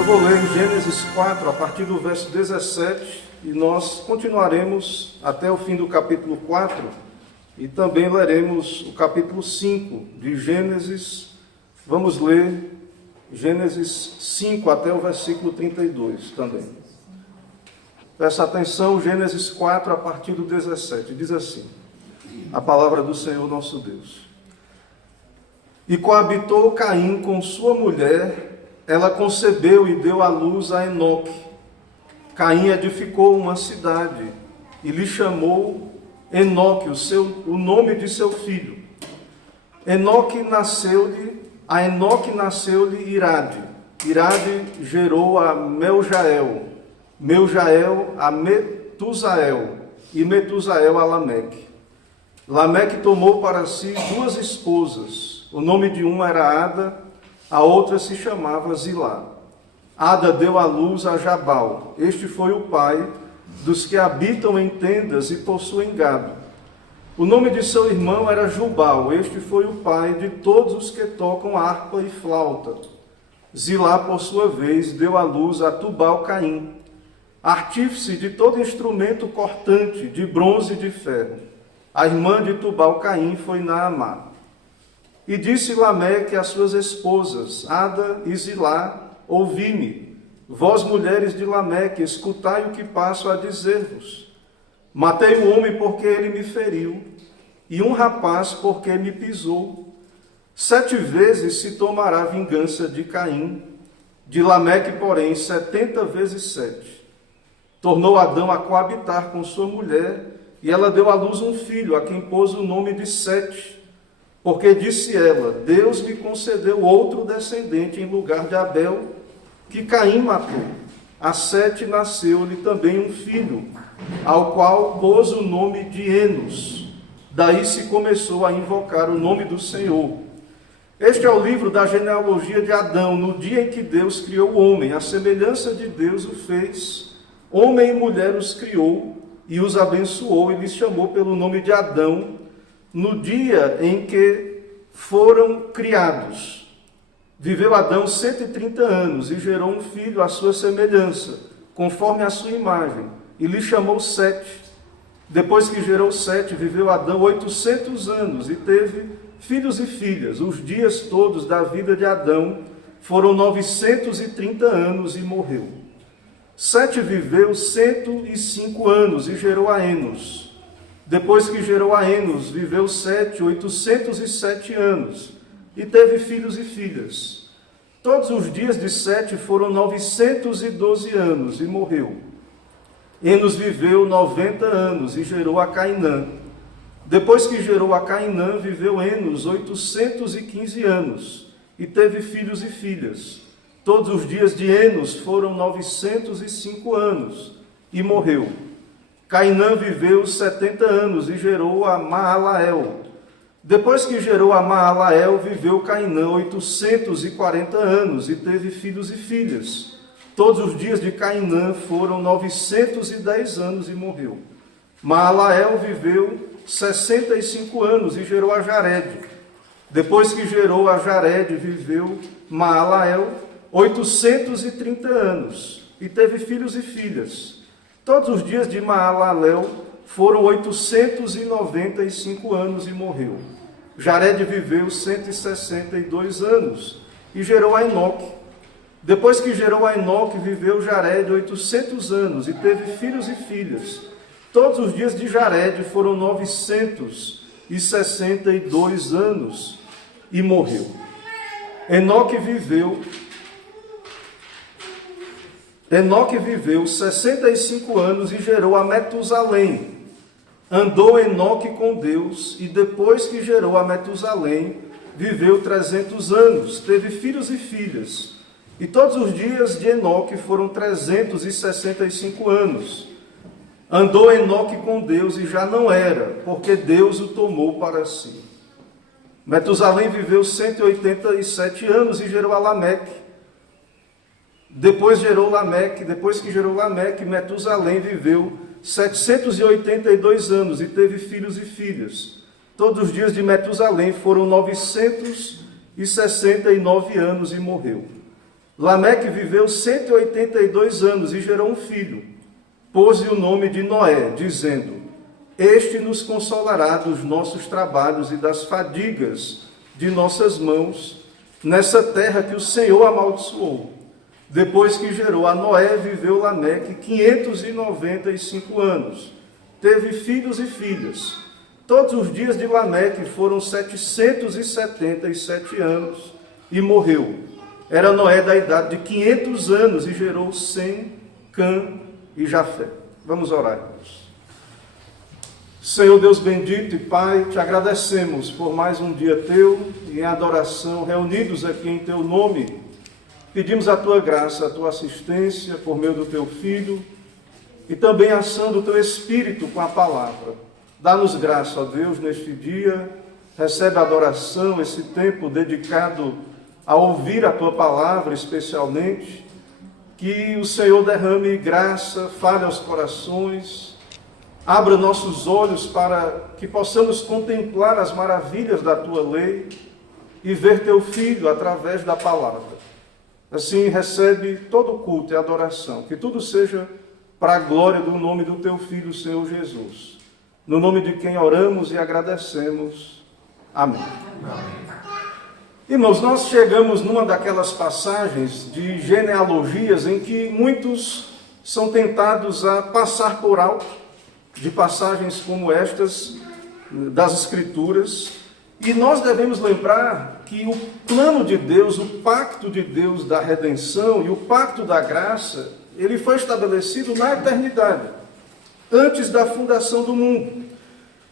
Eu vou ler Gênesis 4, a partir do verso 17, e nós continuaremos até o fim do capítulo 4, e também leremos o capítulo 5 de Gênesis. Vamos ler Gênesis 5 até o versículo 32 também. Presta atenção, Gênesis 4, a partir do 17, diz assim, a palavra do Senhor nosso Deus. E coabitou Caim com sua mulher, ela concebeu e deu à luz a Enoque. Caim edificou uma cidade e lhe chamou Enoque, o nome de seu filho. A Enoque nasceu-lhe Irade. Irade gerou a Meljael. Meljael a Metusael. E Metusael a Lameque. Lameque tomou para si duas esposas. O nome de uma era Ada, a outra se chamava Zilá. Ada deu à luz a Jabal. Este foi o pai dos que habitam em tendas e possuem gado. O nome de seu irmão era Jubal. Este foi o pai de todos os que tocam harpa e flauta. Zilá, por sua vez, deu à luz a Tubal-Caim, artífice de todo instrumento cortante, de bronze e de ferro. A irmã de Tubal-Caim foi Naamá. E disse Lameque às suas esposas, Ada e Zilá, ouvi-me, vós mulheres de Lameque, escutai o que passo a dizer-vos. Matei o homem porque ele me feriu, e um rapaz porque me pisou. 7 vezes se tomará vingança de Caim, de Lameque, porém, 70 vezes 7. Tornou Adão a coabitar com sua mulher, e ela deu à luz um filho, a quem pôs o nome de Sete. Porque disse ela, Deus me concedeu outro descendente em lugar de Abel, que Caim matou. A Sete nasceu-lhe também um filho, ao qual pôs o nome de Enos. Daí se começou a invocar o nome do Senhor. Este é o livro da genealogia de Adão, no dia em que Deus criou o homem. A semelhança de Deus o fez. Homem e mulher os criou, e os abençoou, e lhes chamou pelo nome de Adão, no dia em que foram criados. Viveu Adão 130 anos e gerou um filho à sua semelhança, conforme a sua imagem, e lhe chamou Sete. Depois que gerou Sete, viveu Adão 800 anos e teve filhos e filhas. Os dias todos da vida de Adão foram 930 anos e morreu. Sete viveu 105 anos e gerou a Enos. Depois que gerou a Enos, viveu Sete 807 anos, e teve filhos e filhas. Todos os dias de Sete foram 912 anos, e morreu. Enos viveu 90 anos, e gerou a Cainã. Depois que gerou a Cainã, viveu Enos 815 anos, e teve filhos e filhas. Todos os dias de Enos foram 905 anos, e morreu. Cainã viveu 70 anos e gerou a Maalael. Depois que gerou a Maalael, viveu Cainã 840 anos e teve filhos e filhas. Todos os dias de Cainã foram 910 anos e morreu. Maalael viveu 65 anos e gerou a Jared. Depois que gerou a Jared, viveu Maalael 830 anos e teve filhos e filhas. Todos os dias de Maalalel foram 895 anos e morreu. Jared viveu 162 anos e gerou a Enoque. Depois que gerou a Enoque, viveu Jared 800 anos e teve filhos e filhas. Todos os dias de Jared foram 962 anos e morreu. Enoque viveu 65 anos e gerou a Metusalém. Andou Enoque com Deus, e depois que gerou a Metusalém, viveu 300 anos, teve filhos e filhas. E todos os dias de Enoque foram 365 anos. Andou Enoque com Deus e já não era, porque Deus o tomou para si. Metusalém viveu 187 anos e gerou a Lameque. Depois que gerou Lameque, Metusalém viveu 782 anos e teve filhos e filhas. Todos os dias de Metusalém foram 969 anos e morreu. Lameque viveu 182 anos e gerou um filho. Pôs-lhe o nome de Noé, dizendo: este nos consolará dos nossos trabalhos e das fadigas de nossas mãos, nessa terra que o Senhor amaldiçoou. Depois que gerou a Noé, viveu Lameque 595 anos. Teve filhos e filhas. Todos os dias de Lameque foram 777 anos e morreu. Era Noé da idade de 500 anos e gerou Sem, Cã e Jafé. Vamos orar, irmãos. Senhor Deus bendito e Pai, te agradecemos por mais um dia teu e em adoração, reunidos aqui em teu nome. Pedimos a tua graça, a tua assistência por meio do teu Filho e também a ação do teu Espírito com a palavra. Dá-nos graça, ó Deus, neste dia. Recebe a adoração, esse tempo dedicado a ouvir a tua palavra especialmente. Que o Senhor derrame graça, fale aos corações, abra nossos olhos para que possamos contemplar as maravilhas da tua lei e ver teu Filho através da palavra. Assim recebe todo o culto e adoração, que tudo seja para a glória do nome do teu Filho, Senhor Jesus. No nome de quem oramos e agradecemos. Amém. Irmãos, nós chegamos numa daquelas passagens de genealogias em que muitos são tentados a passar por alto, de passagens como estas das Escrituras, e nós devemos lembrar que o plano de Deus, o pacto de Deus da redenção e o pacto da graça, ele foi estabelecido na eternidade, antes da fundação do mundo.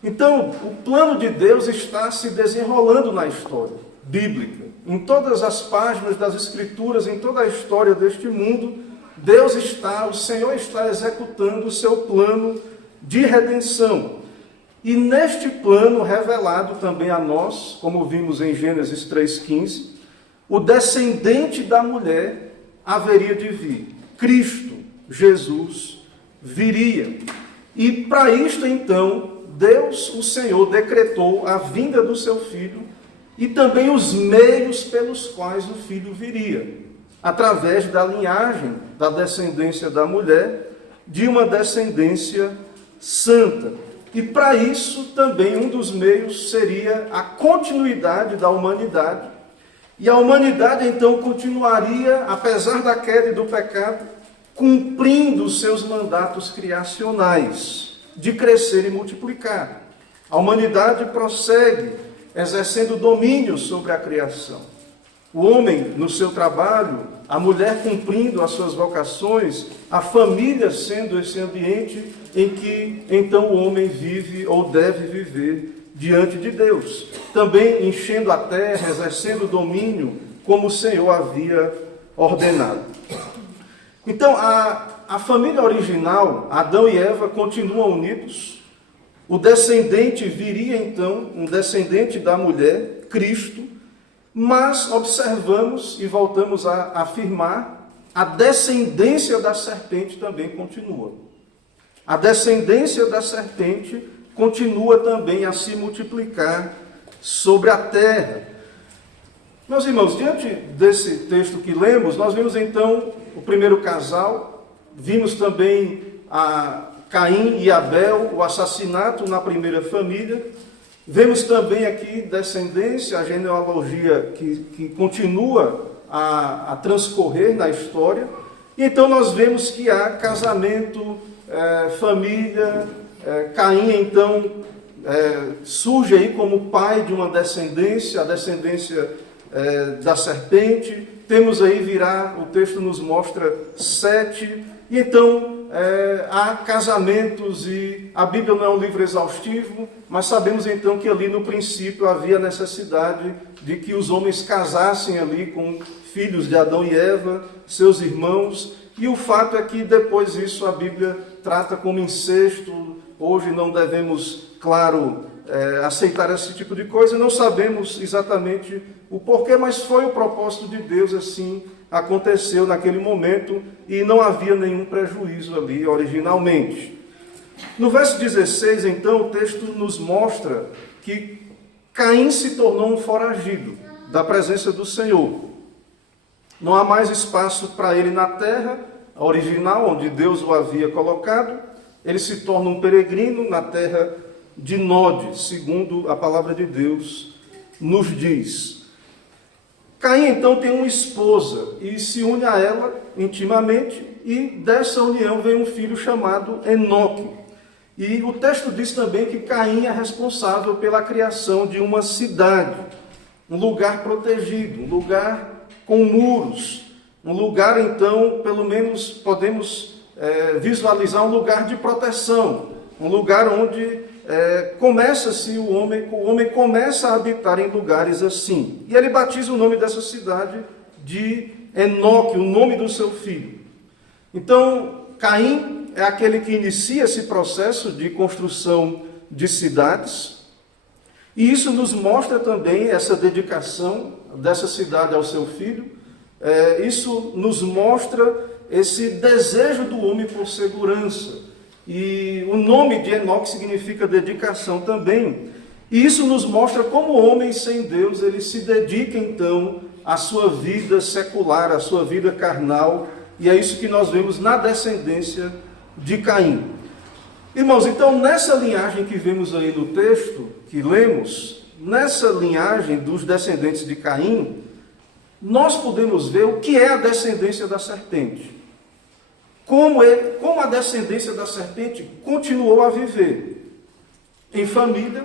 Então, o plano de Deus está se desenrolando na história bíblica, em todas as páginas das Escrituras, em toda a história deste mundo. Deus está, o Senhor está executando o seu plano de redenção. E neste plano revelado também a nós, como vimos em Gênesis 3,15, o descendente da mulher haveria de vir. Cristo, Jesus, viria. E para isto então, Deus, o Senhor, decretou a vinda do seu Filho e também os meios pelos quais o Filho viria, através da linhagem, da descendência da mulher, de uma descendência santa. E para isso também um dos meios seria a continuidade da humanidade. E a humanidade então continuaria, apesar da queda e do pecado, cumprindo os seus mandatos criacionais, de crescer e multiplicar. A humanidade prossegue exercendo domínio sobre a criação. O homem no seu trabalho, a mulher cumprindo as suas vocações, a família sendo esse ambiente em que então o homem vive ou deve viver diante de Deus. Também enchendo a terra, exercendo domínio como o Senhor havia ordenado. Então, a família original, Adão e Eva, continuam unidos. O descendente viria então, um descendente da mulher, Cristo, mas observamos e voltamos a afirmar, a descendência da serpente também continua. A descendência da serpente continua também a se multiplicar sobre a terra. Meus irmãos, diante desse texto que lemos, nós vimos então o primeiro casal, vimos também a Caim e Abel, o assassinato na primeira família. Vemos também aqui descendência, a genealogia que continua a transcorrer na história. E então nós vemos que há casamento, família. Caim então surge aí como pai de uma descendência, a descendência da serpente. Temos aí o texto nos mostra 7. E então há casamentos, e a Bíblia não é um livro exaustivo, mas sabemos então que ali no princípio havia necessidade de que os homens casassem ali com filhos de Adão e Eva, seus irmãos, e o fato é que depois isso a Bíblia trata como incesto. Hoje não devemos, claro, aceitar esse tipo de coisa, não sabemos exatamente o porquê, mas foi o propósito de Deus, assim aconteceu naquele momento e não havia nenhum prejuízo ali originalmente. No verso 16, então, o texto nos mostra que Caim se tornou um foragido da presença do Senhor. Não há mais espaço para ele na terra original, onde Deus o havia colocado. Ele se torna um peregrino na terra de Nod, segundo a palavra de Deus nos diz. Caim então tem uma esposa e se une a ela intimamente, e dessa união vem um filho chamado Enoque. E o texto diz também que Caim é responsável pela criação de uma cidade, um lugar protegido, um lugar com muros, um lugar, então, pelo menos podemos visualizar um lugar de proteção, um lugar onde começa-se o homem começa a habitar em lugares assim. E ele batiza o nome dessa cidade de Enoque, o nome do seu filho. Então, Caim é aquele que inicia esse processo de construção de cidades, e isso nos mostra também essa dedicação dessa cidade ao seu filho. Isso nos mostra esse desejo do homem por segurança. E o nome de Enoque significa dedicação também. E isso nos mostra como o homem sem Deus, ele se dedica então à sua vida secular, à sua vida carnal. E é isso que nós vemos na descendência de Caim. Irmãos, então nessa linhagem que vemos aí no texto, que lemos, nessa linhagem dos descendentes de Caim, nós podemos ver o que é a descendência da serpente. Como a descendência da serpente continuou a viver em família,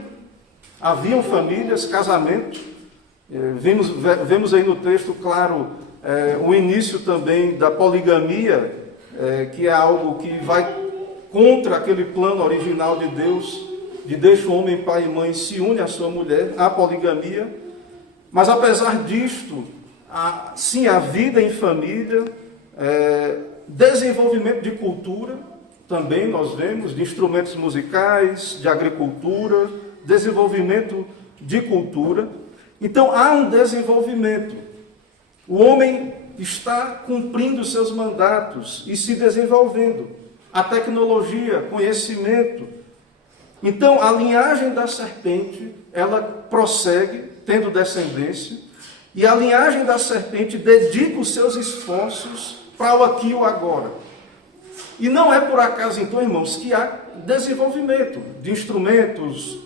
haviam famílias, casamentos. Vemos aí no texto, claro, o início também da poligamia, que é algo que vai contra aquele plano original de Deus, de deixa o homem pai e mãe e se une à sua mulher, a poligamia. Mas apesar disto, sim, a vida em família, desenvolvimento de cultura, também nós vemos, de instrumentos musicais, de agricultura, desenvolvimento de cultura. Então há um desenvolvimento. O homem está cumprindo seus mandatos e se desenvolvendo. A tecnologia, conhecimento. Então a linhagem da serpente, ela prossegue, tendo descendência, e a linhagem da serpente dedica os seus esforços para o aqui e o agora. E não é por acaso, então, irmãos, que há desenvolvimento de instrumentos,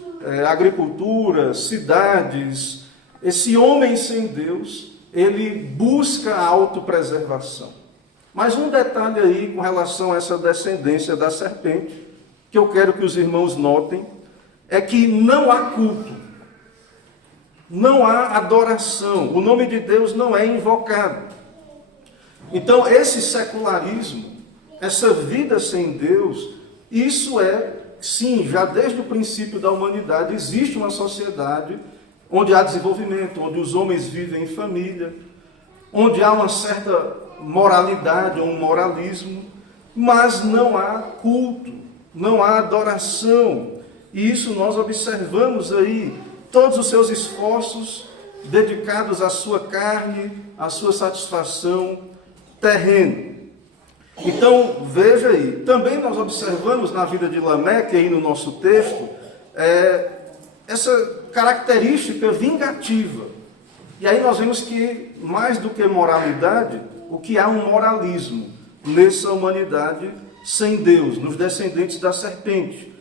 agricultura, cidades. Esse homem sem Deus, ele busca a autopreservação. Mas um detalhe aí com relação a essa descendência da serpente, que eu quero que os irmãos notem, é que não há culto, não há adoração, o nome de Deus não é invocado. Então, esse secularismo, essa vida sem Deus, isso sim, já desde o princípio da humanidade, existe uma sociedade onde há desenvolvimento, onde os homens vivem em família, onde há uma certa moralidade ou um moralismo, mas não há culto, não há adoração. E isso nós observamos aí, todos os seus esforços dedicados à sua carne, à sua satisfação terrena. Então, veja aí, também nós observamos na vida de Lameque, aí no nosso texto, essa característica vingativa. E aí nós vemos que, mais do que moralidade, o que há um moralismo nessa humanidade sem Deus, nos descendentes da serpente.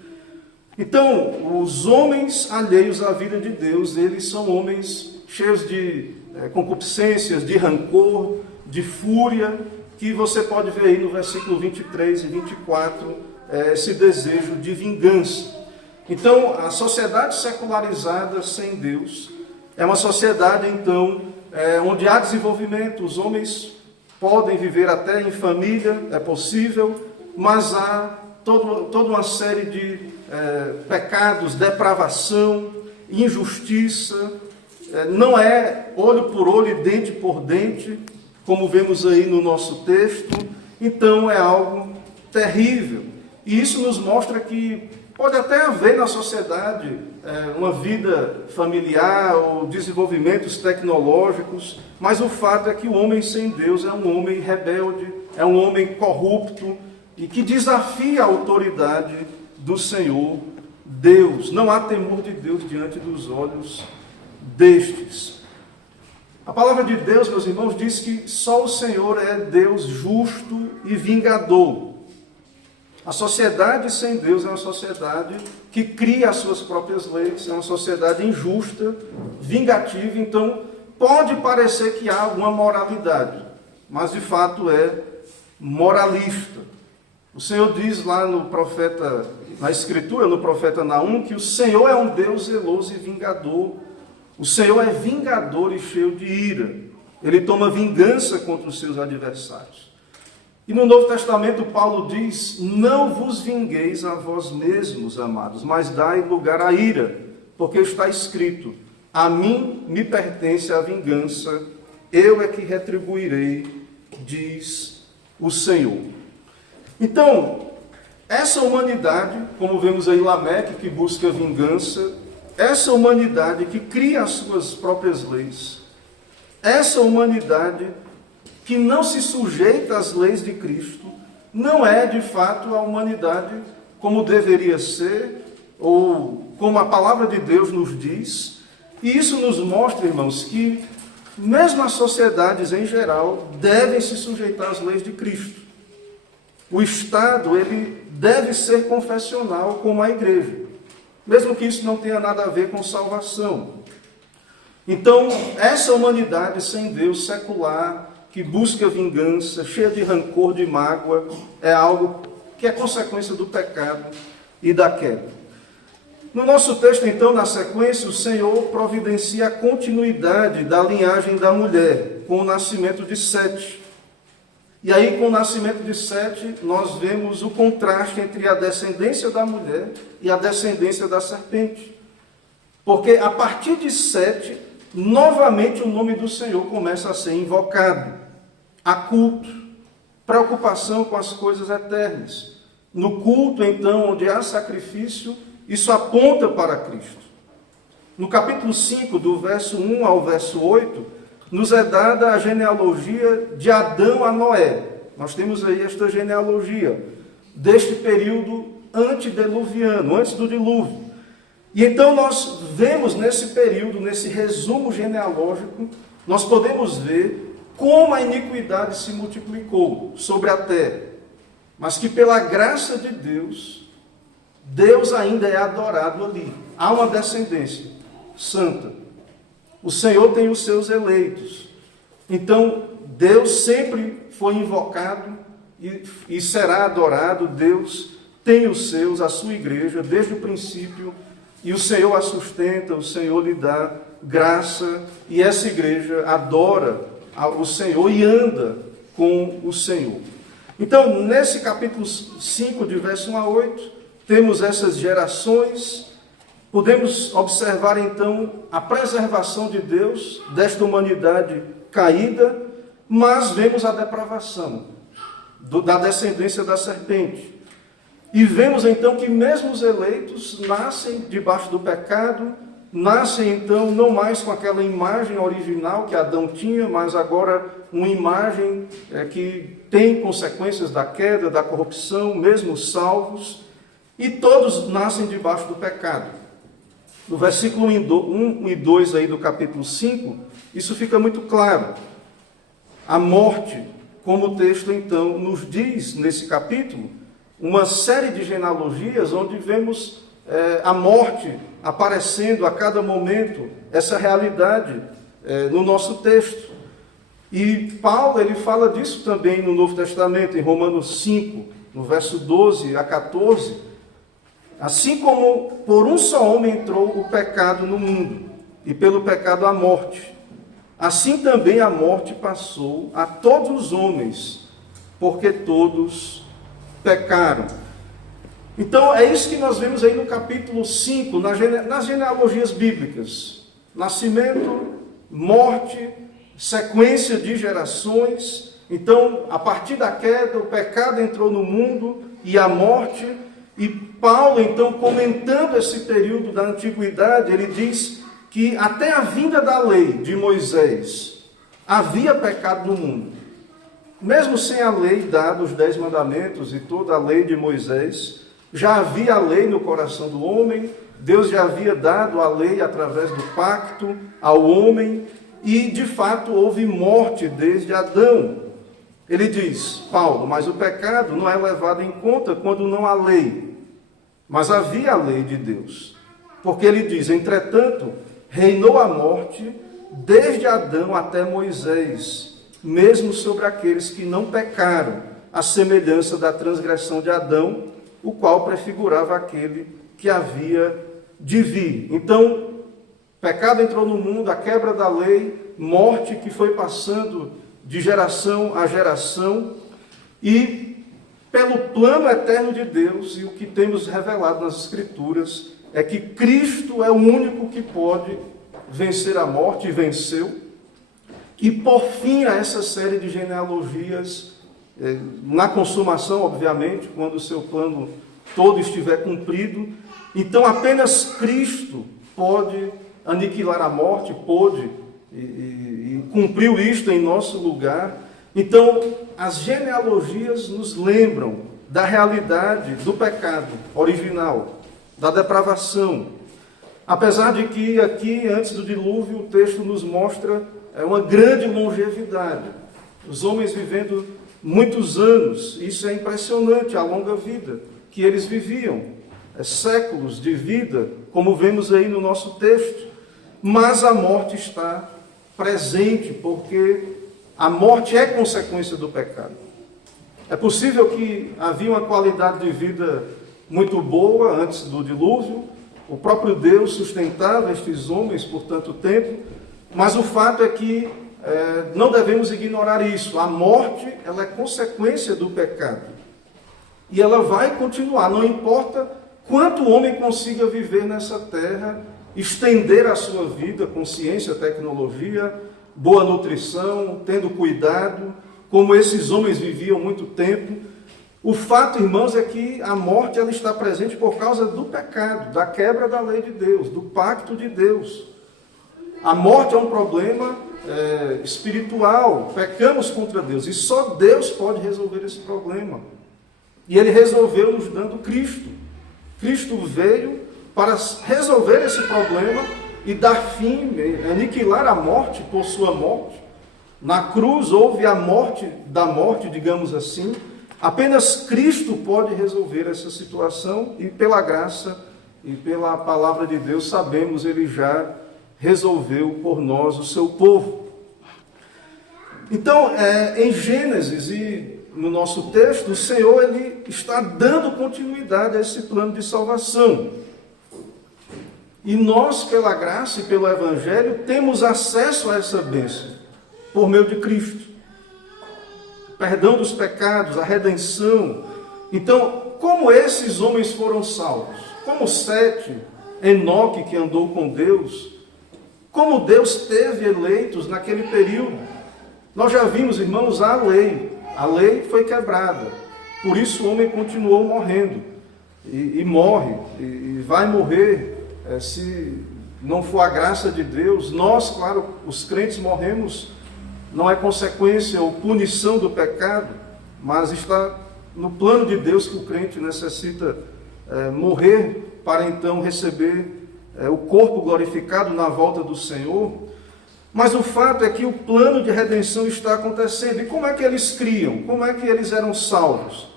Então, os homens alheios à vida de Deus, eles são homens cheios de concupiscências, de rancor, de fúria, que você pode ver aí no versículo 23 e 24, esse desejo de vingança. Então, a sociedade secularizada sem Deus é uma sociedade, então, onde há desenvolvimento, os homens podem viver até em família, é possível, mas há toda uma série de pecados, depravação, injustiça, não é olho por olho e dente por dente, como vemos aí no nosso texto. Então é algo terrível. E isso nos mostra que pode até haver na sociedade uma vida familiar ou desenvolvimentos tecnológicos, mas o fato é que o homem sem Deus é um homem rebelde, é um homem corrupto e que desafia a autoridade do Senhor Deus. Não há temor de Deus diante dos olhos destes. A palavra de Deus, meus irmãos, diz que só o Senhor é Deus justo e vingador. A sociedade sem Deus é uma sociedade que cria as suas próprias leis, é uma sociedade injusta, vingativa. Então, pode parecer que há alguma moralidade, mas de fato é moralista. O Senhor diz lá no profeta, na Escritura, no profeta Naum, que o Senhor é um Deus zeloso e vingador. O Senhor é vingador e cheio de ira. Ele toma vingança contra os seus adversários. E no Novo Testamento, Paulo diz: não vos vingueis a vós mesmos, amados, mas dai lugar à ira, porque está escrito: a mim me pertence a vingança, eu é que retribuirei, diz o Senhor. Então, essa humanidade, como vemos aí Lameque, que busca vingança, essa humanidade que cria as suas próprias leis, essa humanidade que não se sujeita às leis de Cristo, não é de fato a humanidade como deveria ser, ou como a palavra de Deus nos diz. E isso nos mostra, irmãos, que mesmo as sociedades em geral devem se sujeitar às leis de Cristo. O Estado, ele deve ser confessional como a igreja, mesmo que isso não tenha nada a ver com salvação. Então, essa humanidade sem Deus, secular, que busca vingança, cheia de rancor, de mágoa, é algo que é consequência do pecado e da queda. No nosso texto, então, na sequência, o Senhor providencia a continuidade da linhagem da mulher, com o nascimento de Sete. E aí, com o nascimento de Sete, nós vemos o contraste entre a descendência da mulher e a descendência da serpente. Porque a partir de Sete, novamente o nome do Senhor começa a ser invocado. Há culto, preocupação com as coisas eternas. No culto, então, onde há sacrifício, isso aponta para Cristo. No capítulo 5, do verso 1 ao verso 8, nos é dada a genealogia de Adão a Noé. Nós temos aí esta genealogia deste período antediluviano, antes do dilúvio. E então nós vemos nesse período, nesse resumo genealógico, nós podemos ver como a iniquidade se multiplicou sobre a terra, mas que pela graça de Deus, Deus ainda é adorado ali. Há uma descendência santa. O Senhor tem os seus eleitos. Então, Deus sempre foi invocado e será adorado. Deus tem os seus, a sua igreja, desde o princípio, e o Senhor a sustenta, o Senhor lhe dá graça, e essa igreja adora o Senhor e anda com o Senhor. Então, nesse capítulo 5, de verso 1 a 8, temos essas gerações. Podemos observar, então, a preservação de Deus desta humanidade caída, mas vemos a depravação da descendência da serpente. E vemos, então, que mesmo os eleitos nascem debaixo do pecado, nascem, então, não mais com aquela imagem original que Adão tinha, mas agora uma imagem que tem consequências da queda, da corrupção, mesmo salvos, e todos nascem debaixo do pecado. No versículo 1 e 2 aí do capítulo 5, isso fica muito claro. A morte, como o texto, então, nos diz nesse capítulo, uma série de genealogias onde vemos a morte aparecendo a cada momento, essa realidade no nosso texto. E Paulo, ele fala disso também no Novo Testamento, em Romanos 5, no verso 12 a 14. Assim como por um só homem entrou o pecado no mundo, e pelo pecado a morte, assim também a morte passou a todos os homens, porque todos pecaram. Então, é isso que nós vemos aí no capítulo 5, nas genealogias bíblicas. Nascimento, morte, sequência de gerações. Então, a partir da queda, o pecado entrou no mundo e a morte. E Paulo, então, comentando esse período da antiguidade, ele diz que até a vinda da lei de Moisés, havia pecado no mundo. Mesmo sem a lei dada, os 10 mandamentos e toda a lei de Moisés, já havia a lei no coração do homem, Deus já havia dado a lei através do pacto ao homem, e de fato houve morte desde Adão. Ele diz, Paulo, mas o pecado não é levado em conta quando não há lei, mas havia a lei de Deus. Porque ele diz, entretanto, reinou a morte desde Adão até Moisés, mesmo sobre aqueles que não pecaram, à semelhança da transgressão de Adão, o qual prefigurava aquele que havia de vir. Então, pecado entrou no mundo, a quebra da lei, morte que foi passando de geração a geração, e pelo plano eterno de Deus, e o que temos revelado nas Escrituras, é que Cristo é o único que pode vencer a morte, e venceu, e por fim a essa série de genealogias, na consumação, obviamente, quando o seu plano todo estiver cumprido, então apenas Cristo pode aniquilar a morte, pôde e cumpriu isto em nosso lugar. Então, as genealogias nos lembram da realidade do pecado original, da depravação. Apesar de que aqui, antes do dilúvio, o texto nos mostra uma grande longevidade. Os homens vivendo muitos anos, isso é impressionante, a longa vida que eles viviam. Séculos de vida, como vemos aí no nosso texto. Mas a morte está presente, porque a morte é consequência do pecado. É possível que havia uma qualidade de vida muito boa antes do dilúvio, o próprio Deus sustentava estes homens por tanto tempo, mas o fato é que não devemos ignorar isso. A morte, ela é consequência do pecado. E ela vai continuar, não importa quanto o homem consiga viver nessa terra, estender a sua vida com ciência, tecnologia, boa nutrição, tendo cuidado, como esses homens viviam muito tempo. O fato, irmãos, é que a morte ela está presente por causa do pecado, da quebra da lei de Deus, do pacto de Deus. A morte é um problema espiritual, pecamos contra Deus, e só Deus pode resolver esse problema. E Ele resolveu nos dando Cristo. Cristo veio para resolver esse problema e dar fim, aniquilar a morte por sua morte. Na cruz houve a morte da morte, digamos assim. Apenas Cristo pode resolver essa situação e pela graça e pela palavra de Deus sabemos, Ele já resolveu por nós, o seu povo. Então, em Gênesis e no nosso texto, o Senhor ele está dando continuidade a esse plano de salvação. E nós, pela graça e pelo Evangelho, temos acesso a essa bênção por meio de Cristo. Perdão dos pecados, a redenção. Então, como esses homens foram salvos? Como Sete, Enoque, que andou com Deus, como Deus teve eleitos naquele período. Nós já vimos, irmãos, a lei foi quebrada, por isso o homem continuou morrendo, e morre, e vai morrer, se não for a graça de Deus. Nós, claro, os crentes morremos, não é consequência ou punição do pecado, mas está no plano de Deus que o crente necessita morrer para então receber o corpo glorificado na volta do Senhor. Mas o fato é que o plano de redenção está acontecendo. E como é que eles criam? Como é que eles eram salvos?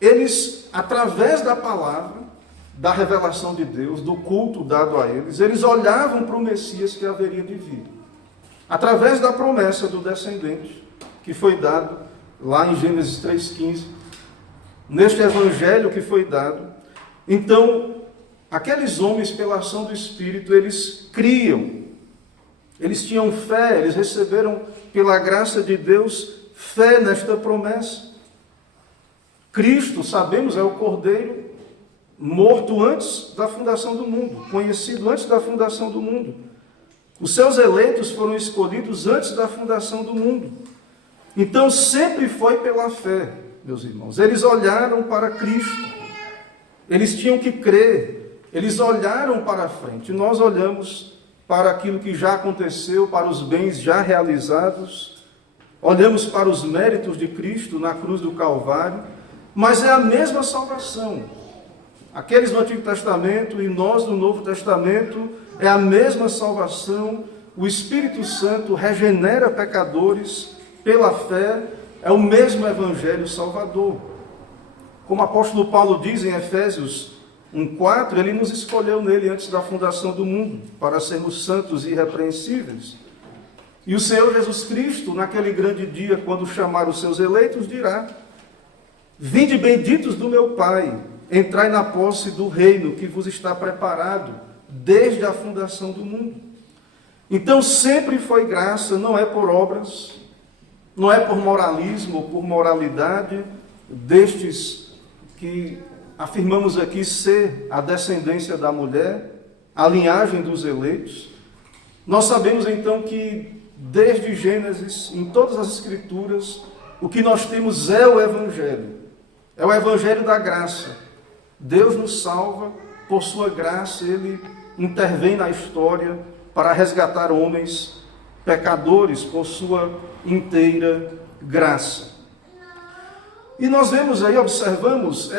Eles, através da palavra, da revelação de Deus, do culto dado a eles, eles olhavam para o Messias que haveria de vir. Através da promessa do descendente, que foi dado lá em Gênesis 3,15, neste evangelho que foi dado. Então, aqueles homens, pela ação do Espírito, eles criam. Eles tinham fé, eles receberam pela graça de Deus fé nesta promessa. Cristo, sabemos, é o Cordeiro morto antes da fundação do mundo, conhecido antes da fundação do mundo. Os seus eleitos foram escolhidos antes da fundação do mundo. Então sempre foi pela fé, meus irmãos. Eles olharam para Cristo. Eles tinham que crer. Eles olharam para a frente. Nós olhamos para aquilo que já aconteceu, para os bens já realizados, olhamos para os méritos de Cristo na cruz do Calvário, mas é a mesma salvação. Aqueles no Antigo Testamento e nós no Novo Testamento, é a mesma salvação, o Espírito Santo regenera pecadores pela fé, é o mesmo Evangelho Salvador. Como o apóstolo Paulo diz em Efésios 1,4, ele nos escolheu nele antes da fundação do mundo, para sermos santos e irrepreensíveis. E o Senhor Jesus Cristo, naquele grande dia, quando chamar os seus eleitos, dirá: vinde benditos do meu Pai, entrai na posse do reino que vos está preparado desde a fundação do mundo. Então sempre foi graça, não é por obras, não é por moralismo ou por moralidade destes que afirmamos aqui ser a descendência da mulher, a linhagem dos eleitos. Nós sabemos então que desde Gênesis, em todas as Escrituras, o que nós temos é o Evangelho. É o Evangelho da graça. Deus nos salva, por sua graça, Ele intervém na história para resgatar homens pecadores por sua inteira graça. E nós vemos aí, observamos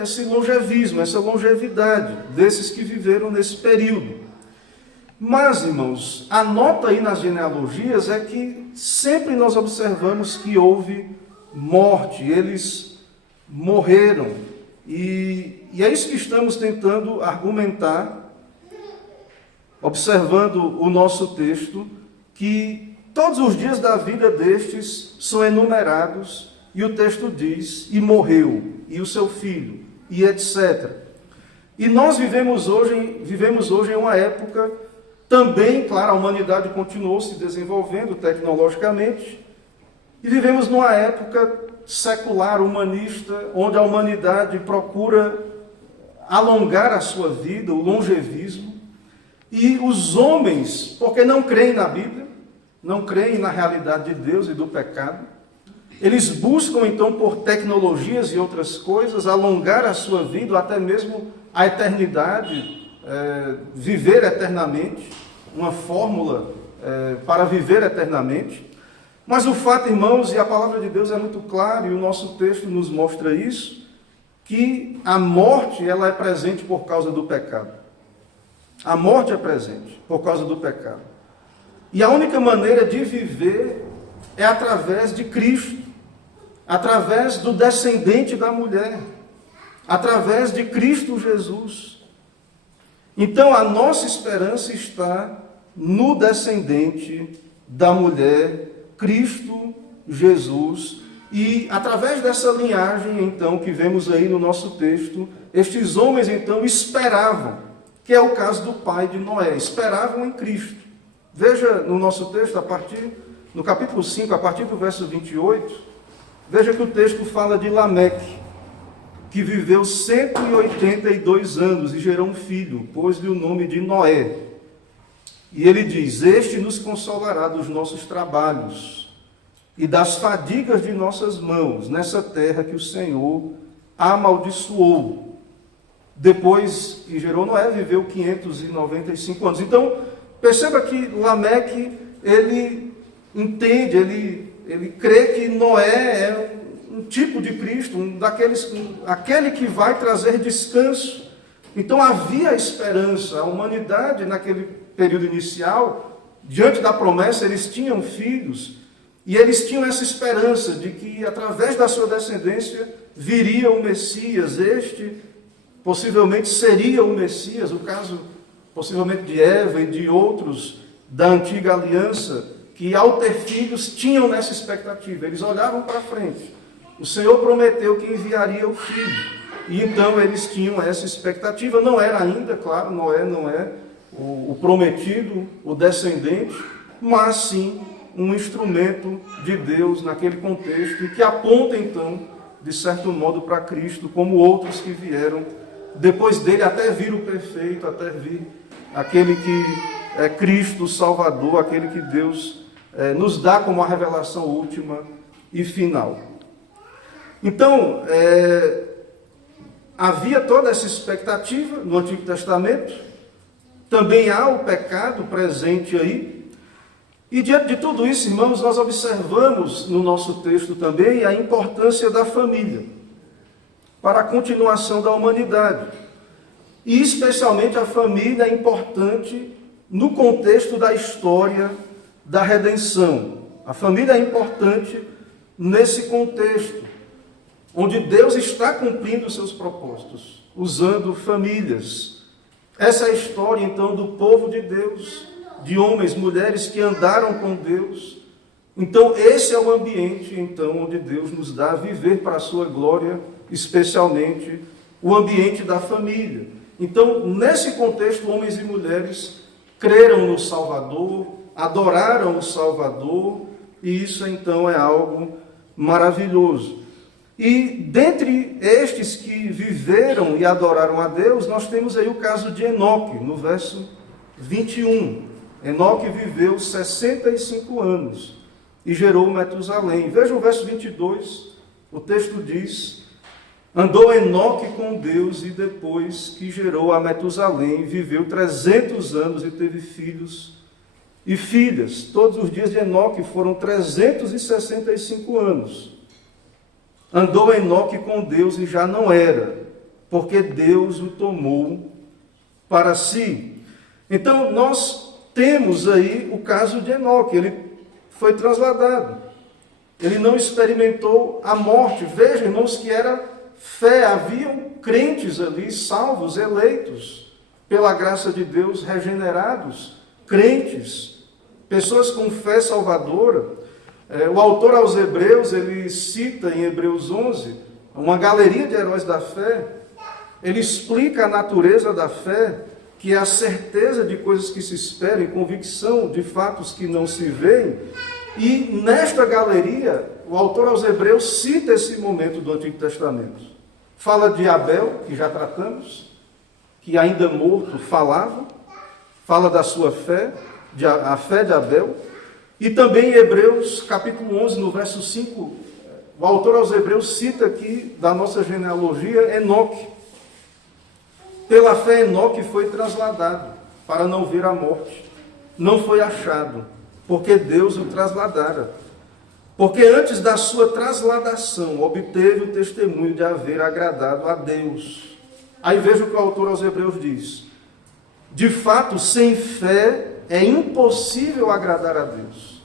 esse longevismo, essa longevidade desses que viveram nesse período. Mas, irmãos, a nota aí nas genealogias é que sempre nós observamos que houve morte, eles morreram. E é isso que estamos tentando argumentar, observando o nosso texto, que todos os dias da vida destes são enumerados, e o texto diz, e morreu, e o seu filho, e etc. E nós vivemos hoje em uma época, também, claro, a humanidade continuou se desenvolvendo tecnologicamente, e vivemos numa época secular, humanista, onde a humanidade procura alongar a sua vida, o longevismo, e os homens, porque não creem na Bíblia, não creem na realidade de Deus e do pecado, eles buscam então por tecnologias e outras coisas alongar a sua vida, até mesmo a eternidade, viver eternamente, uma fórmula para viver eternamente. Mas o fato, irmãos, e a palavra de Deus é muito clara, e o nosso texto nos mostra isso, que a morte ela é presente por causa do pecado. A morte é presente por causa do pecado. E a única maneira de viver é através de Cristo, através do descendente da mulher, através de Cristo Jesus. Então a nossa esperança está no descendente da mulher, Cristo Jesus, e através dessa linhagem, então, que vemos aí no nosso texto, estes homens, então, esperavam, que é o caso do pai de Noé, esperavam em Cristo. Veja no nosso texto, no capítulo 5, a partir do verso 28, veja que o texto fala de Lameque, que viveu 182 anos e gerou um filho, pôs-lhe o nome de Noé. E ele diz: este nos consolará dos nossos trabalhos e das fadigas de nossas mãos, nessa terra que o Senhor amaldiçoou. Depois que gerou Noé, viveu 595 anos. Então, perceba que Lameque, ele entende, ele crê que Noé é um tipo de Cristo, aquele que vai trazer descanso. Então havia esperança. A humanidade, naquele período inicial, diante da promessa, eles tinham filhos, e eles tinham essa esperança de que, através da sua descendência, viria o Messias. Este, possivelmente, seria o Messias. O caso, possivelmente, de Eva e de outros da antiga aliança, que, ao ter filhos, tinham nessa expectativa. Eles olhavam para frente. O Senhor prometeu que enviaria o filho. E então eles tinham essa expectativa. Não era ainda, claro, Noé não é o prometido, o descendente, mas sim um instrumento de Deus naquele contexto, e que aponta então, de certo modo, para Cristo, como outros que vieram depois dele, até vir o perfeito, até vir aquele que é Cristo, o Salvador, aquele que Deus nos dá como a revelação última e final. Então, havia toda essa expectativa no Antigo Testamento, também há o pecado presente aí, e diante de tudo isso, irmãos, nós observamos no nosso texto também a importância da família para a continuação da humanidade. E especialmente a família é importante no contexto da história da redenção. A família é importante nesse contexto, onde Deus está cumprindo os seus propósitos, usando famílias. Essa é a história, então, do povo de Deus, de homens, mulheres que andaram com Deus. Então, esse é o ambiente, então, onde Deus nos dá a viver para a sua glória, especialmente o ambiente da família. Então, nesse contexto, homens e mulheres creram no Salvador, adoraram o Salvador, e isso, então, é algo maravilhoso. E dentre estes que viveram e adoraram a Deus, nós temos aí o caso de Enoque, no verso 21. Enoque viveu 65 anos e gerou Metusalém. Veja o verso 22, o texto diz: andou Enoque com Deus e depois que gerou a Metusalém, viveu 300 anos e teve filhos e filhas. Todos os dias de Enoque foram 365 anos. Andou Enoque com Deus e já não era, porque Deus o tomou para si. Então, nós temos aí o caso de Enoque. Ele foi trasladado. Ele não experimentou a morte. Veja, irmãos, que era fé. Haviam crentes ali, salvos, eleitos, pela graça de Deus, regenerados, crentes, pessoas com fé salvadora. O autor aos Hebreus, ele cita em Hebreus 11, uma galeria de heróis da fé. Ele explica a natureza da fé, que é a certeza de coisas que se esperam e convicção de fatos que não se veem. E nesta galeria, o autor aos Hebreus cita esse momento do Antigo Testamento. Fala de Abel, que já tratamos, que ainda morto falava, fala da sua fé, a fé de Abel. E também em Hebreus, capítulo 11, no verso 5, o autor aos Hebreus cita aqui, da nossa genealogia, Enoque. Pela fé, Enoque foi trasladado para não ver a morte. Não foi achado, porque Deus o trasladara. Porque antes da sua trasladação, obteve o testemunho de haver agradado a Deus. Aí veja o que o autor aos Hebreus diz. De fato, sem fé é impossível agradar a Deus,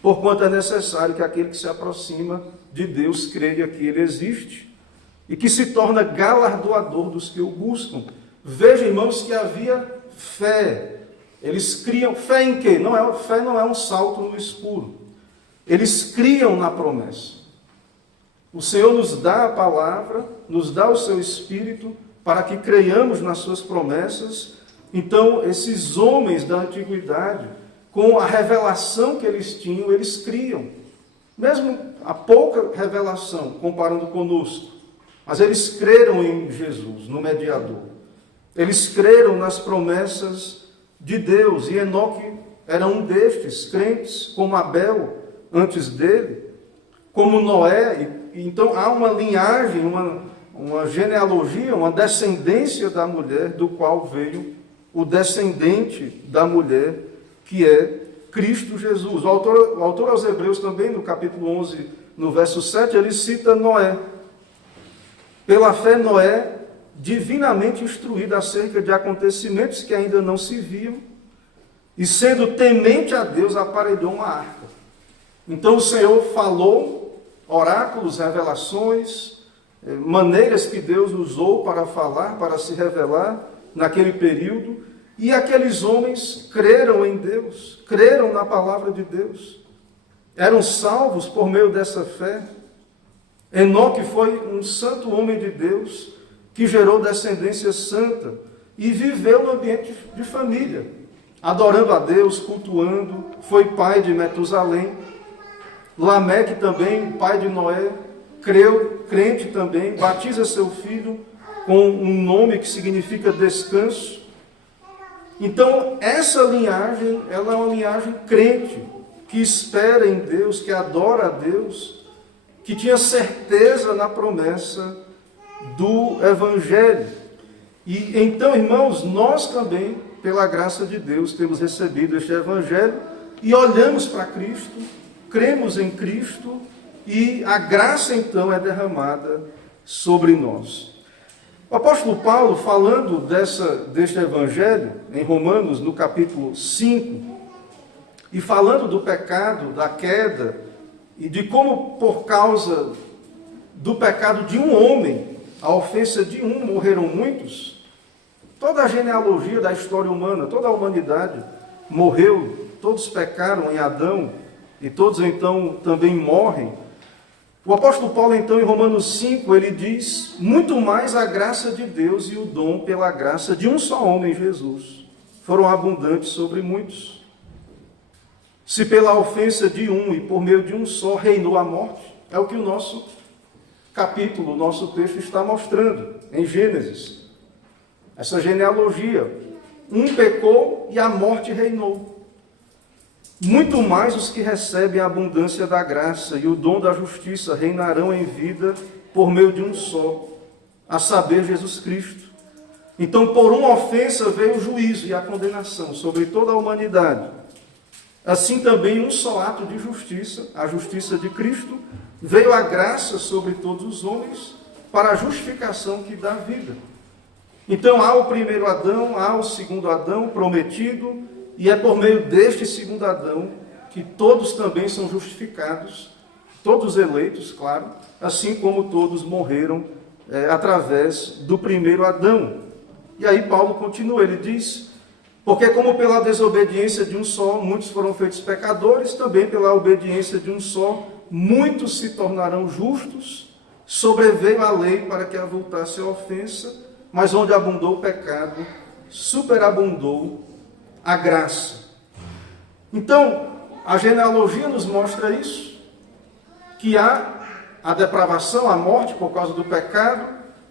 porquanto é necessário que aquele que se aproxima de Deus creia que Ele existe e que se torna galardoador dos que o buscam. Veja, irmãos, que havia fé. Eles criam fé em quê? Fé não é um salto no escuro. Eles criam na promessa. O Senhor nos dá a palavra, nos dá o seu Espírito para que creiamos nas suas promessas. Então, esses homens da antiguidade, com a revelação que eles tinham, eles criam. Mesmo a pouca revelação, comparando conosco. Mas eles creram em Jesus, no mediador. Eles creram nas promessas de Deus. E Enoque era um destes crentes, como Abel, antes dele, como Noé. Então, há uma linhagem, uma genealogia, uma descendência da mulher, do qual veio o descendente da mulher, que é Cristo Jesus. O autor aos Hebreus também, no capítulo 11, no verso 7, ele cita Noé. Pela fé, Noé, divinamente instruído acerca de acontecimentos que ainda não se viam, e sendo temente a Deus, aparelhou uma arca. Então o Senhor falou, oráculos, revelações, maneiras que Deus usou para falar, para se revelar, naquele período, e aqueles homens creram em Deus, creram na palavra de Deus, eram salvos por meio dessa fé. Enoque foi um santo homem de Deus, que gerou descendência santa, e viveu no ambiente de família, adorando a Deus, cultuando, foi pai de Metusalém. Lameque também, pai de Noé, crente também, batiza seu filho, com um nome que significa descanso. Então, essa linhagem, ela é uma linhagem crente, que espera em Deus, que adora a Deus, que tinha certeza na promessa do Evangelho. E então, irmãos, nós também, pela graça de Deus, temos recebido este Evangelho e olhamos para Cristo, cremos em Cristo e a graça então é derramada sobre nós. O apóstolo Paulo, falando deste evangelho, em Romanos, no capítulo 5, e falando do pecado, da queda, e de como por causa do pecado de um homem, a ofensa de um, morreram muitos, toda a genealogia da história humana, toda a humanidade morreu, todos pecaram em Adão, e todos então também morrem. O apóstolo Paulo, então, em Romanos 5, ele diz: muito mais a graça de Deus e o dom pela graça de um só homem, Jesus, foram abundantes sobre muitos. Se pela ofensa de um e por meio de um só reinou a morte, é o que o nosso capítulo, o nosso texto está mostrando, em Gênesis. Essa genealogia, um pecou e a morte reinou. Muito mais os que recebem a abundância da graça e o dom da justiça reinarão em vida por meio de um só, a saber, Jesus Cristo. Então, por uma ofensa veio o juízo e a condenação sobre toda a humanidade. Assim também um só ato de justiça, a justiça de Cristo, veio a graça sobre todos os homens para a justificação que dá vida. Então há o primeiro Adão, há o segundo Adão prometido, e é por meio deste segundo Adão que todos também são justificados, todos eleitos, claro, assim como todos morreram através do primeiro Adão. E aí Paulo continua, ele diz: porque como pela desobediência de um só muitos foram feitos pecadores, também pela obediência de um só muitos se tornarão justos. Sobreveio a lei para que avultasse a ofensa, mas onde abundou o pecado, superabundou a graça. Então, a genealogia nos mostra isso, que há a depravação, a morte por causa do pecado,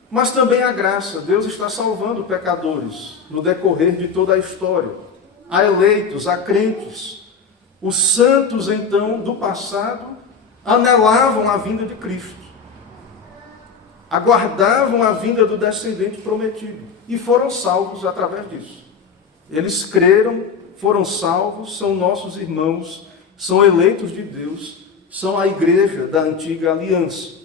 mas também a graça. Deus está salvando pecadores no decorrer de toda a história. Há eleitos, há crentes. Os santos, então, do passado, anelavam a vinda de Cristo. Aguardavam a vinda do descendente prometido e foram salvos através disso. Eles creram, foram salvos, são nossos irmãos, são eleitos de Deus, são a igreja da antiga aliança.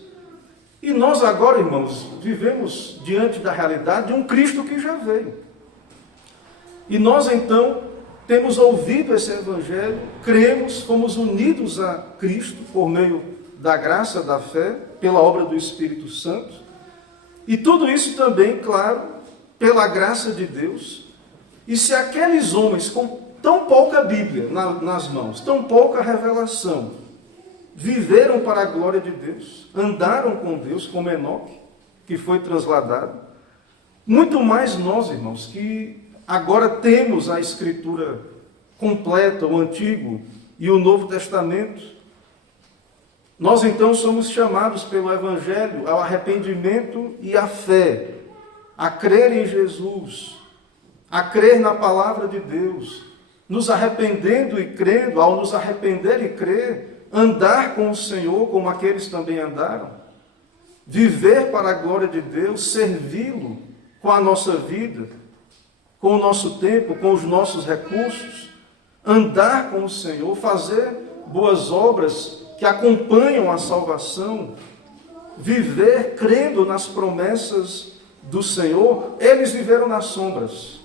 E nós agora, irmãos, vivemos diante da realidade de um Cristo que já veio. E nós então temos ouvido esse evangelho, cremos, fomos unidos a Cristo por meio da graça, da fé, pela obra do Espírito Santo. E tudo isso também, claro, pela graça de Deus. E se aqueles homens com tão pouca Bíblia nas mãos, tão pouca revelação, viveram para a glória de Deus, andaram com Deus, como Enoque, que foi transladado, muito mais nós, irmãos, que agora temos a Escritura completa, o Antigo e o Novo Testamento, nós então somos chamados pelo Evangelho ao arrependimento e à fé, a crer em Jesus, a crer na palavra de Deus, nos arrependendo e crendo, ao nos arrepender e crer, andar com o Senhor como aqueles também andaram, viver para a glória de Deus, servi-lo com a nossa vida, com o nosso tempo, com os nossos recursos, andar com o Senhor, fazer boas obras que acompanham a salvação, viver crendo nas promessas do Senhor. Eles viveram nas sombras.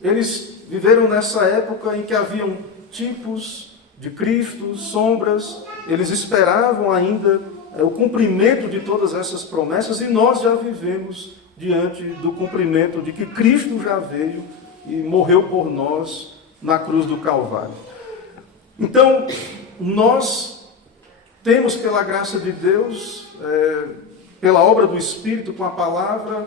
Eles viveram nessa época em que haviam tipos de Cristo, sombras. Eles esperavam ainda o cumprimento de todas essas promessas, e nós já vivemos diante do cumprimento de que Cristo já veio e morreu por nós na cruz do Calvário. Então, nós temos, pela graça de Deus, pela obra do Espírito, com a palavra,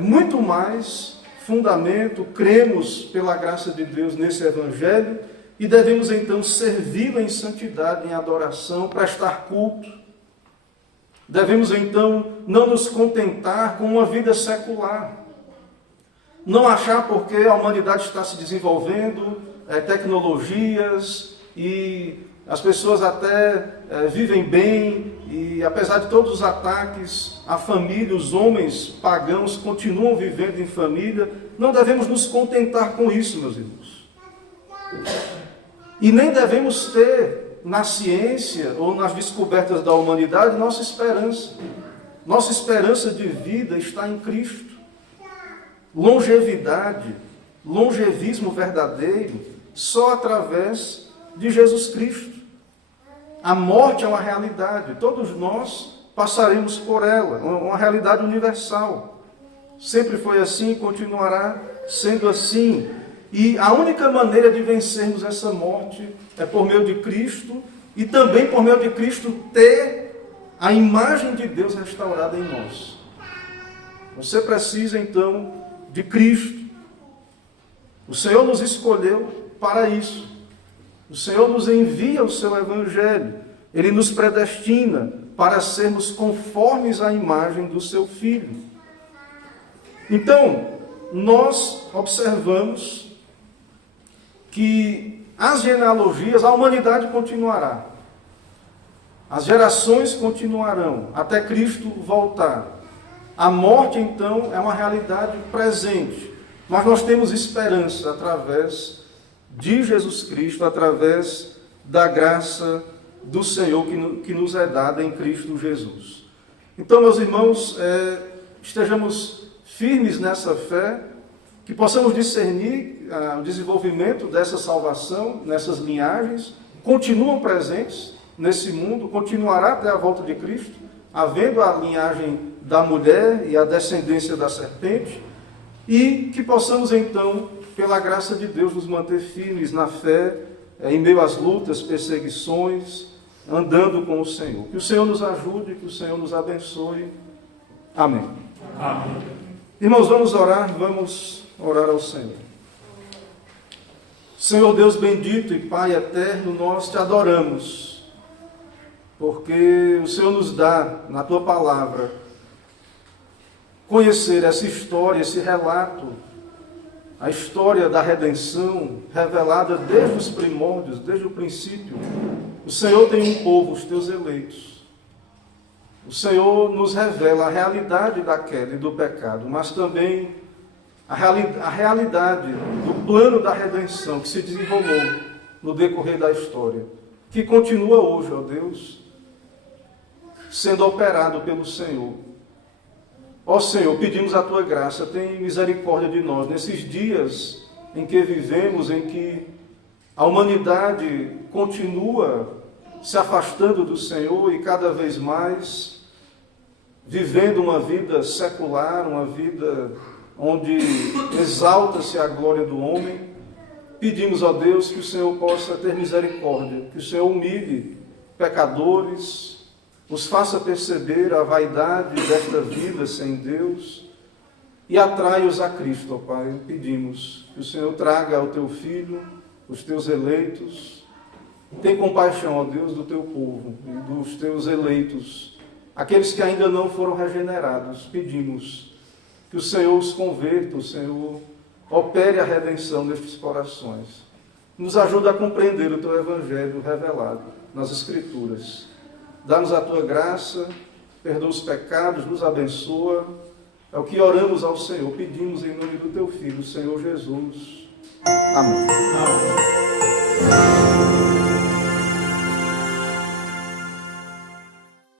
muito mais fundamento, cremos pela graça de Deus nesse Evangelho e devemos então servi-lo em santidade, em adoração, prestar culto. Devemos então não nos contentar com uma vida secular, não achar porque a humanidade está se desenvolvendo, tecnologias, e as pessoas até vivem bem, e apesar de todos os ataques à família, os homens pagãos continuam vivendo em família. Não devemos nos contentar com isso, meus irmãos. E nem devemos ter na ciência ou nas descobertas da humanidade nossa esperança. Nossa esperança de vida está em Cristo. longevidade, longevismo verdadeiro, só através de Jesus Cristo. A morte é uma realidade, todos nós passaremos por ela, uma realidade universal. Sempre foi assim e continuará sendo assim. E a única maneira de vencermos essa morte é por meio de Cristo e também por meio de Cristo ter a imagem de Deus restaurada em nós. Você precisa então de Cristo. O Senhor nos escolheu para isso. O Senhor nos envia o seu Evangelho. Ele nos predestina para sermos conformes à imagem do seu Filho. Então, nós observamos que as genealogias, a humanidade continuará. As gerações continuarão até Cristo voltar. A morte, então, é uma realidade presente. Mas nós temos esperança através de Jesus Cristo, através da graça do Senhor que nos é dada em Cristo Jesus. Então, meus irmãos, estejamos firmes nessa fé, que possamos discernir o desenvolvimento dessa salvação, nessas linhagens, continuam presentes nesse mundo, continuará até a volta de Cristo, havendo a linhagem da mulher e a descendência da serpente, e que possamos então, pela graça de Deus, nos manter firmes na fé, em meio às lutas, perseguições, andando com o Senhor. Que o Senhor nos ajude, que o Senhor nos abençoe. Amém. Amém. Irmãos, vamos orar ao Senhor. Senhor Deus bendito e Pai eterno, nós te adoramos, porque o Senhor nos dá, na tua palavra, conhecer essa história, esse relato, a história da redenção revelada desde os primórdios, desde o princípio. O Senhor tem um povo, os teus eleitos. O Senhor nos revela a realidade da queda e do pecado, mas também a realidade do plano da redenção que se desenrolou no decorrer da história, que continua hoje, ó Deus, sendo operado pelo Senhor. Ó Senhor, pedimos a tua graça, tem misericórdia de nós nesses dias em que vivemos, em que a humanidade continua se afastando do Senhor e cada vez mais vivendo uma vida secular, uma vida onde exalta-se a glória do homem. Pedimos a Deus que o Senhor possa ter misericórdia, que o Senhor humilhe pecadores, nos faça perceber a vaidade desta vida sem Deus e atrai-os a Cristo, ó Pai. Pedimos que o Senhor traga ao teu Filho, os teus eleitos. Tem compaixão, ó Deus, do teu povo e dos teus eleitos, aqueles que ainda não foram regenerados. Pedimos que o Senhor os converta, o Senhor opere a redenção nestes corações. Nos ajuda a compreender o teu Evangelho revelado nas Escrituras. Dá-nos a tua graça, perdoa os pecados, nos abençoa. É o que oramos ao Senhor, pedimos em nome do teu Filho, o Senhor Jesus. Amém. Amém.